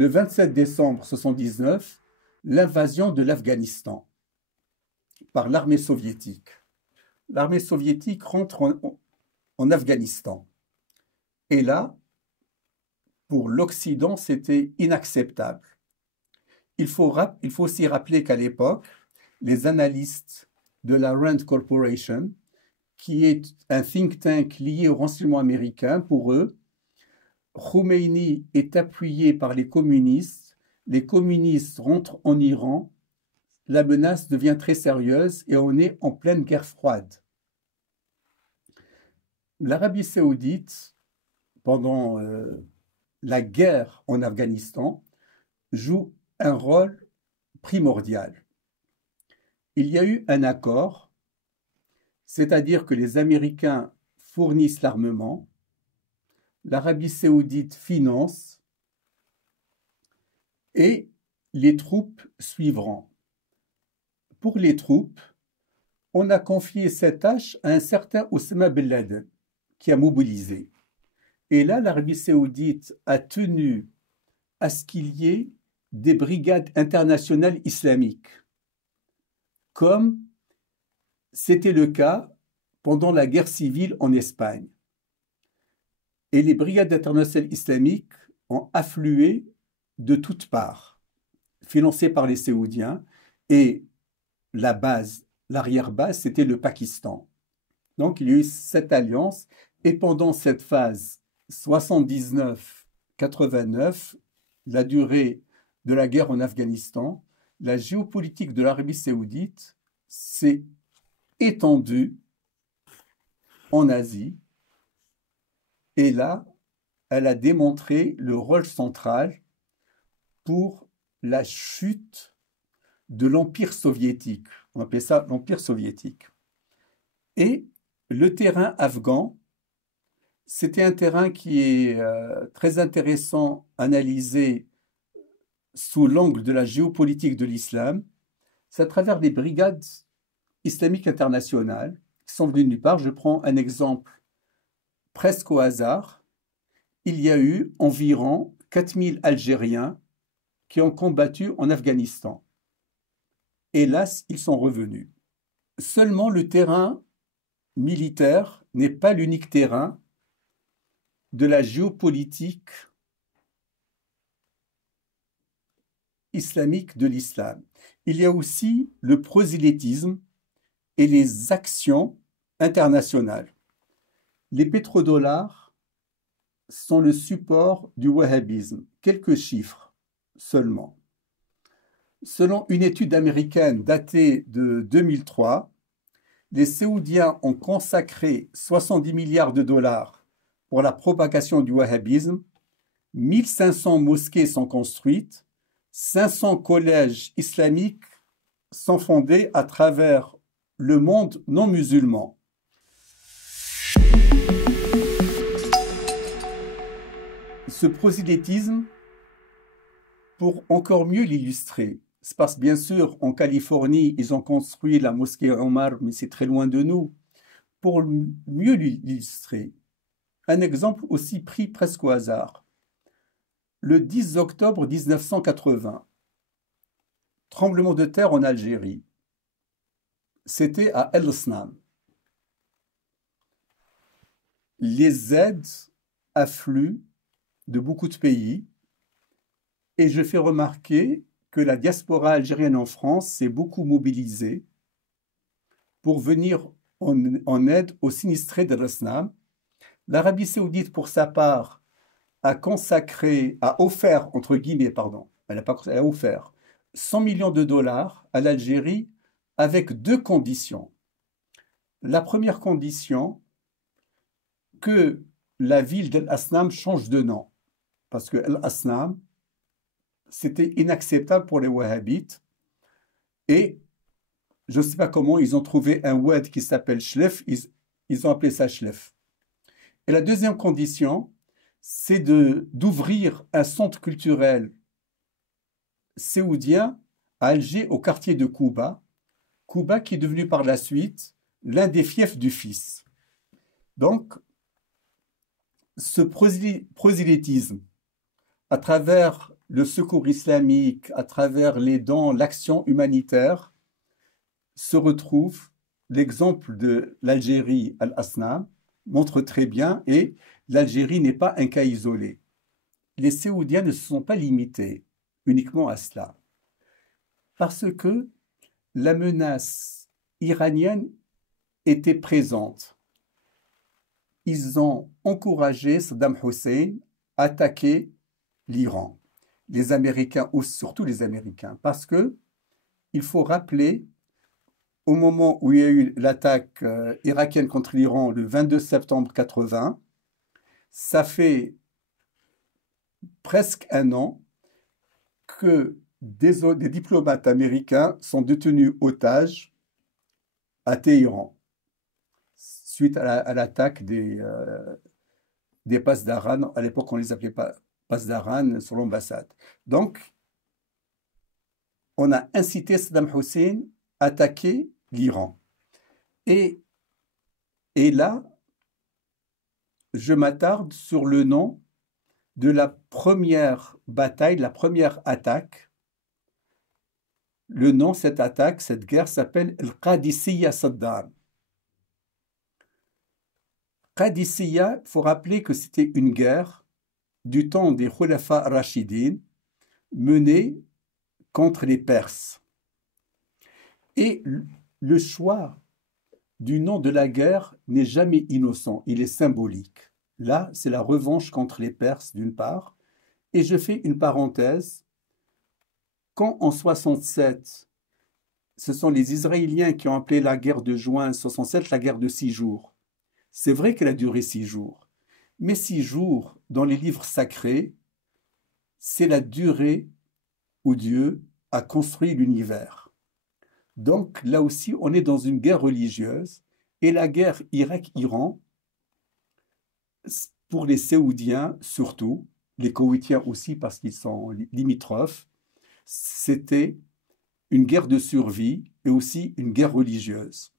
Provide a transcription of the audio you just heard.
le 27 décembre 1979, l'invasion de l'Afghanistan par l'armée soviétique. L'armée soviétique rentre en Afghanistan. Et là, pour l'Occident, c'était inacceptable. Il faut aussi rappeler qu'à l'époque, les analystes de la Rand Corporation, qui est un think tank lié au renseignement américain, pour eux, Khomeini est appuyé par les communistes rentrent en Iran, la menace devient très sérieuse et on est en pleine guerre froide. L'Arabie saoudite, pendant la guerre en Afghanistan, joue un rôle primordial. Il y a eu un accord, c'est-à-dire que les Américains fournissent l'armement, l'Arabie saoudite finance et les troupes suivront. Pour les troupes, on a confié cette tâche à un certain Osama Ben Laden, qui a mobilisé. Et là, l'Arabie saoudite a tenu à ce qu'il y ait des brigades internationales islamiques, comme c'était le cas pendant la guerre civile en Espagne. Et les brigades internationales islamiques ont afflué de toutes parts, financées par les Saoudiens, et la base, l'arrière-base, c'était le Pakistan. Donc, il y a eu cette alliance, et pendant cette phase 79-89, la durée de la guerre en Afghanistan, la géopolitique de l'Arabie saoudite s'est étendue en Asie, et là, elle a démontré le rôle central pour la chute de l'Empire soviétique. On appelait ça l'Empire soviétique. Et le terrain afghan, c'était un terrain qui est très intéressant, analysé sous l'angle de la géopolitique de l'islam. C'est à travers les brigades islamiques internationales qui sont venues de nulle part. Je prends un exemple presque au hasard. Il y a eu environ 4000 Algériens qui ont combattu en Afghanistan. Hélas, ils sont revenus. Seulement, le terrain militaire n'est pas l'unique terrain de la géopolitique islamique de l'islam. Il y a aussi le prosélytisme et les actions internationales. Les pétrodollars sont le support du wahhabisme. Quelques chiffres seulement. Selon une étude américaine datée de 2003, les Saoudiens ont consacré 70 milliards de dollars pour la propagation du wahhabisme, 1500 mosquées sont construites, 500 collèges islamiques sont fondés à travers le monde non musulman. Ce prosélytisme, pour encore mieux l'illustrer, c'est parce que bien sûr en Californie ils ont construit la mosquée Omar, mais c'est très loin de nous. Pour mieux l'illustrer, un exemple aussi pris presque au hasard. Le 10 octobre 1980, tremblement de terre en Algérie. C'était à El Snam. Les aides affluent de beaucoup de pays et je fais remarquer que la diaspora algérienne en France s'est beaucoup mobilisée pour venir en aide aux sinistrés d'El Snam. L'Arabie saoudite, pour sa part, a offert, entre guillemets, elle a offert 100 millions de dollars à l'Algérie avec deux conditions. La première condition, que la ville d'El Snam change de nom, parce que El Snam, c'était inacceptable pour les wahhabites, et je ne sais pas comment, ils ont trouvé un wad qui s'appelle Chlef, ils ont appelé ça Chlef. Et la deuxième condition, c'est d'ouvrir un centre culturel saoudien à Alger, au quartier de Kouba, qui est devenu par la suite l'un des fiefs du fils. Donc, ce prosélytisme à travers le secours islamique, à travers les dons, l'action humanitaire, se retrouve l'exemple de l'Algérie, Al-Asna, montre très bien, et l'Algérie n'est pas un cas isolé. Les Saoudiens ne se sont pas limités uniquement à cela, parce que la menace iranienne était présente. Ils ont encouragé Saddam Hussein à attaquer l'Iran, les Américains, ou surtout les Américains, parce que il faut rappeler, au moment où il y a eu l'attaque irakienne contre l'Iran le 22 septembre 80, ça fait presque un an que des diplomates américains sont détenus otages à Téhéran, suite à l'attaque des passes d'Aran. À l'époque, on les appelait pas passes d'Aran sur l'ambassade. Donc, on a incité Saddam Hussein à attaquer l'Iran. Et là, je m'attarde sur le nom de la première bataille, la première attaque. Le nom de cette attaque, cette guerre s'appelle Al-Qadisiyya Saddam. Qadisiyya, il faut rappeler que c'était une guerre du temps des Khulafa Rashidin menée contre les Perses. Et le choix du nom de la guerre n'est jamais innocent, il est symbolique. Là, c'est la revanche contre les Perses d'une part. Et je fais une parenthèse. Quand en 67, ce sont les Israéliens qui ont appelé la guerre de juin 67 la guerre de 6 jours. C'est vrai qu'elle a duré 6 jours. Mais 6 jours, dans les livres sacrés, c'est la durée où Dieu a construit l'univers. Donc là aussi, on est dans une guerre religieuse. Et la guerre Irak-Iran, pour les Saoudiens surtout, les Koweïtiens aussi parce qu'ils sont limitrophes, c'était une guerre de survie et aussi une guerre religieuse.